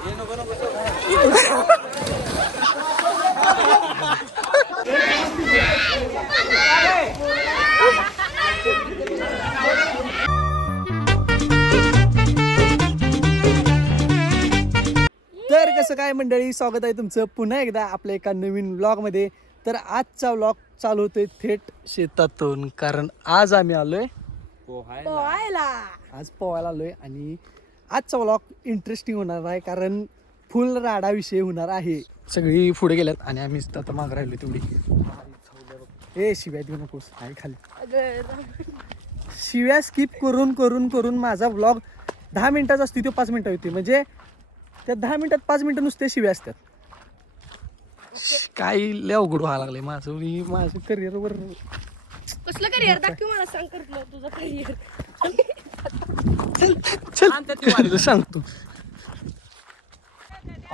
तर कसं काय मंडळी, स्वागत आहे तुमचं पुन्हा एकदा आपल्या एका नवीन व्लॉगमध्ये. तर आजचा व्लॉग चालू होतोय थेट शेतातून, कारण आज आम्ही आलोय पोहायला. आज पोहायला आलोय आणि आजचा व्लॉग इंटरेस्टिंग होणार आहे, कारण फुल राडा विषय होणार आहे. सगळी पुढे गेल्यात आणि आम्ही आता मागे राहिलो तेवढी. ए शिव्या देऊ नकोस, आहे खाली. शिव्या स्किप करून करून करून माझा व्लॉग 10 मिनिटाचा असतो तो 5 मिनिटं होती. म्हणजे त्या 10 मिनिटात 5 मिनिटं नुसते शिव्या असतात. काही लय अवघड व्हायला लागले माझं करिअरवर. कसलं करिअर दाखव मला, सांग कर तुझं करिअर. चल सांगतो.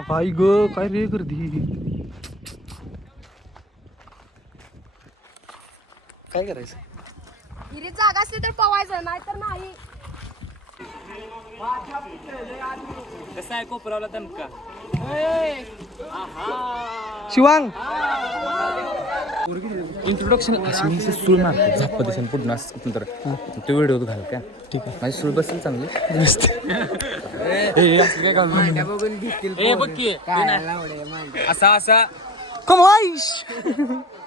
बाई ग, काय रे गर्दी. काय करायचं? हिरी जागा असली तर पवायचं, नाही तर नाही. कसा आहे कोपरावला दणका? शिवांग इंट्रोडक्शन मी सूळ मारतो झाप्पा दिसेल पुढून असं तर तो व्हिडिओ घाल का? ठीक आहे, माझी सूळ बसेल चांगली. असा असा कमवाईश.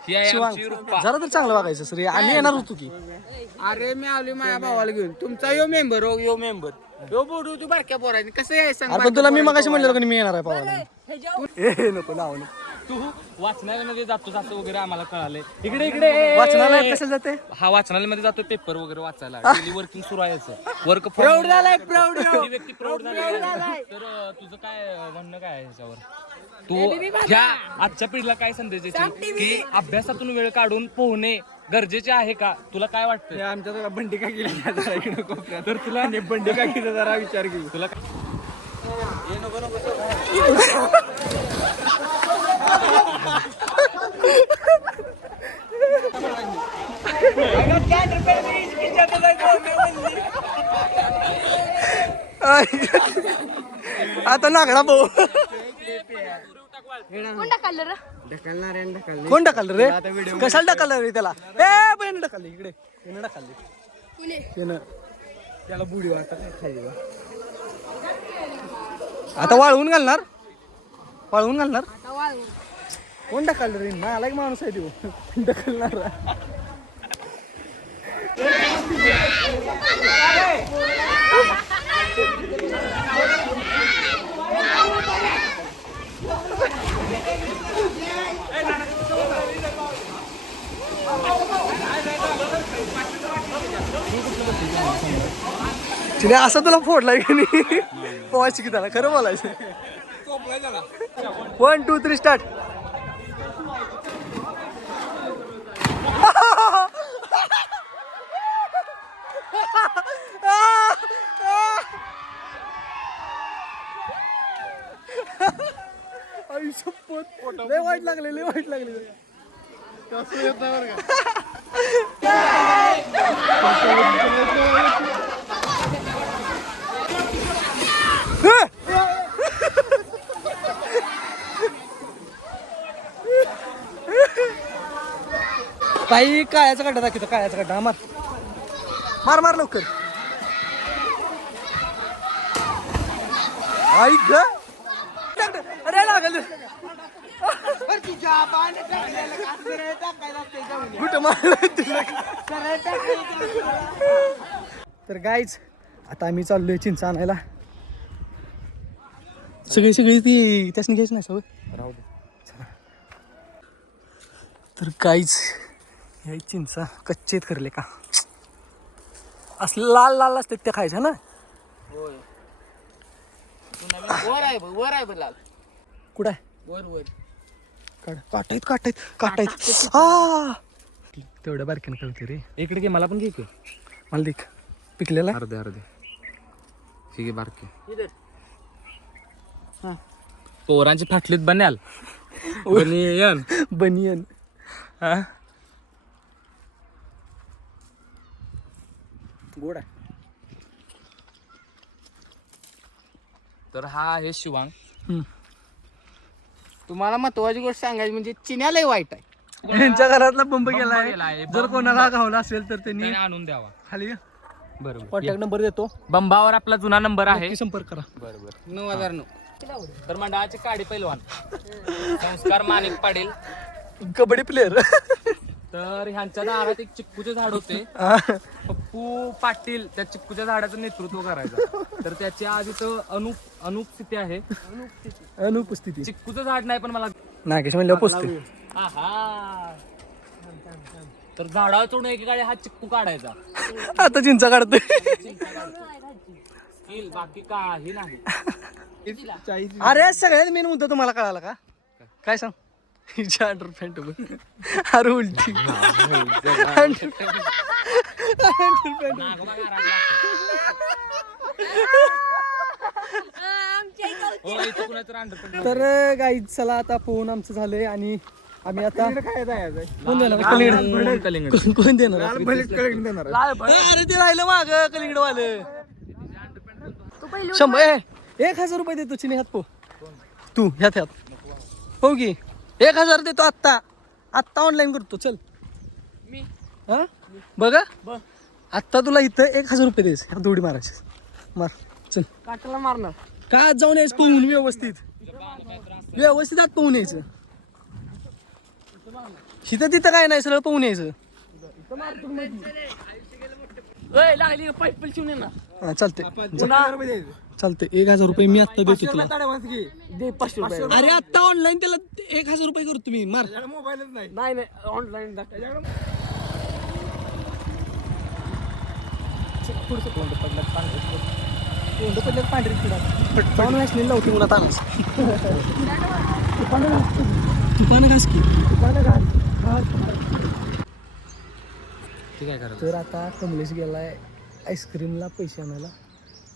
ही आहे शिवांग आमची रुपा. जरा तर चांगलं वागायचं सर, आम्ही येणार होतो की. अरे मी आलो माझ्या भावाला घेऊन. तुमचा यो मेंबर हो, यो मेंबर यो बोलू तू बारक्या पोराने कसं आहे सांग. अरे पण तुला मी मगाशी म्हणलेलो की मी येणार आहे पावाला. ए नको नाव नको. तू वाचनालयामध्ये जातोस असं वगैरे आम्हाला कळालंय. इकडे इकडे वाचनालयात कशाला जाते? हा वाचनालयामध्ये जातो पेपर वगैरे वाचायला. डेली वर्किंग सुरू आहे याचं. वर्क प्रौढ झालाय प्रौढ. ही व्यक्ती प्रौढ झाली. तर तुझं काय म्हणणं काय आहे ह्याच्यावर? तू ह्या आजच्या पिढीला काय संदेश देशील की अभ्यासातून वेळ काढून पोहणे गरजेचे आहे का? तुला काय वाटतं? आमच्या जरा बंडी का केली तर तुला बंडी का केलं जरा विचार घेऊ. तुला आता नागडा भाऊ. कोण टाकलं रे? ढकलणार आहे ढकल. कोण टाकलं रे? कशाला टाकलं रे त्याला? ए बहीण टाकली इकडे. यानं टाकली. कुणी? यानं. त्याला बुडी वाटत खाली. आता वाळवून घालणार. वाळवून घालणार. आता वाळू. कोण टाकलं रे? ना आला एक माणूस आहे तो ढकलणार. तिने असं तुला फोडलाय की नाही पोहायची की त्याला खरं बोलायचं. 1 2 3 स्टार्ट. लय वाईट लागले, लय वाईट लागले. बाई काळ्याचा गड्डा दाखवतो, काळ्याचा गड्डा. मार मार मार लवकर. ऐक ग. अरे लागल कुठं मारलं तुला. तर गाईज आता आम्ही चाललोय चिंच आणायला. सगळी ती त्यासनी घ्यायची नाही सवय. राहू दे. तर गाईज हे चिंचा कच्चेत करले का असले लाल लाल असतात त्या खायच्या ना. वर आहे वर आहे लाल. कुठं आहे? वर वर काटायत. हा तेवढ्या बारक्यानं कळते रे. इकडे घे, मला पण घे की. मला देख पिकलेला. अर्धे अर्धे ठीक आहे बारकी. पोरांची फाटलीत बनाल बनियन. बनियन. हा गोड आहे. तर हा आहे शिवांग. हम्म. तुम्हाला महत्वाची गोष्ट सांगायची म्हणजे चिन्यालाही वाईट आहे. यांच्या घरातला बंब गेलाय. गेलाय. जर कोणाला गावला असेल तर त्यांनी त्याने आणून द्यावा. खाली बरोबर. कॉन्टॅक्ट नंबर देतो, बंबावर आपला जुना नंबर आहे. नक्की संपर्क करा. बरोबर. 9,009. तर मंडळाचे काडी पैलवान संस्कार माणिक पाटील. कबड्डी प्लेअर. तर ह्यांच्या दारात एक चिक्कूचे झाड होते. पप्पू पाटील त्या चिक्कूच्या झाडाचं नेतृत्व करायचं. तर त्याची आज इथं अनुपस्थिती आहे. अनुपस्थिती. चिक्कूचं झाड नाही पण मला नागेश म्हणलं पोचते. आहा. तर झाडावर चढून एकेकाळी हा चिक्कू काढायचा. आता चिंचा काढतोय. स्किल बाकी काही नाही. अरे सगळ्यात मेन मुद्दा तुम्हाला कळाला का? काय सांग? हिच्या अंडरपॅन्ट बघ. अरे उलटी. हो, इथं कुणाचं अंडरपॅन्ट. तर गाईज चला आता पोहून आमचं झालंय आणि आम्ही आता काय जायचंय? कोण देणार? कलिंगड. कोण देणार? देणार. अरे ते राहिलं माग कलिंगड वालं. 100 1,000 रुपये देतो चिनी हात पो. तू ह्यात हो की 1,000 देतो आत्ता ऑनलाईन करतो. चल मी हा बघा आत्ता तुला इथं 1,000 रुपये द्यायचे. ह्यात उडी मारायची. मार चल. काटाला मारणार. का जाऊन यायचं पोहून व्यवस्थित आत पोहून यायचं. इथं तिथं काय नाही सरळ पोहून यायचं. लागली पाईप शिवून येणार. हा चालते चालते. 1,000 रुपये मी आत्ता देतो तुला. दे 500 रुपये. अरे आत्ता ऑनलाईन त्याला 1,000 रुपये करतो तुम्ही. मार. मोबाईलच नाही. नाही ऑनलाईन पांढरी जाऊन वॅसलीन लावते मला तानाच. तुपानं घास की. ठीक आहे करा. तर आता कमलेश गेलाय आईस्क्रीमला पैसे आणायला.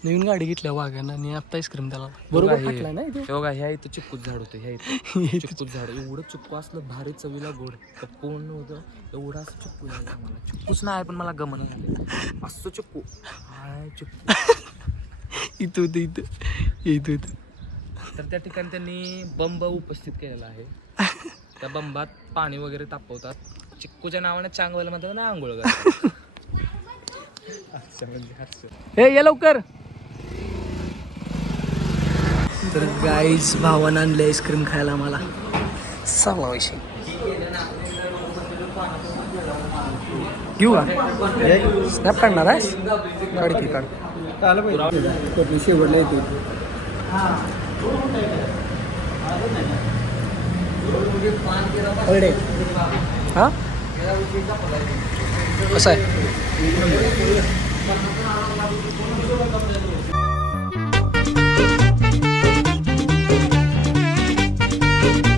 नवीन गाडी घेतल्या वाघानं आणि आता आईस्क्रीम त्याला बरोबर फाटलाय ना इथे. तेव्हा ह्या इथं चिक्कूच झाड होतं. ह्या इथं चिक्कूच झाड. एवढं चिक्कू असलं भारी चवीला गोड. पूर्ण होतं एवढं असं चिक्कू झालं मला. चिक्कूच नाही पण मला गमन झालं असं चिक्कू. हाय चिक्कू. इथं होतं इथं. तर त्या ठिकाणी त्यांनी बंब उपस्थित केलेला आहे. त्या बंबात पाणी वगैरे तापवतात. चिक्कूच्या नावाने चांगलं म्हणतात ना आंघोळ करतात. हे ये लवकर. तर गाईज भावानं आणले आईस्क्रीम खायला मला. चांगला विषय घेऊ का? स्नॅप काढणार आहेस? काढ की काढ. शेवटला येतो. हा कसं आहे?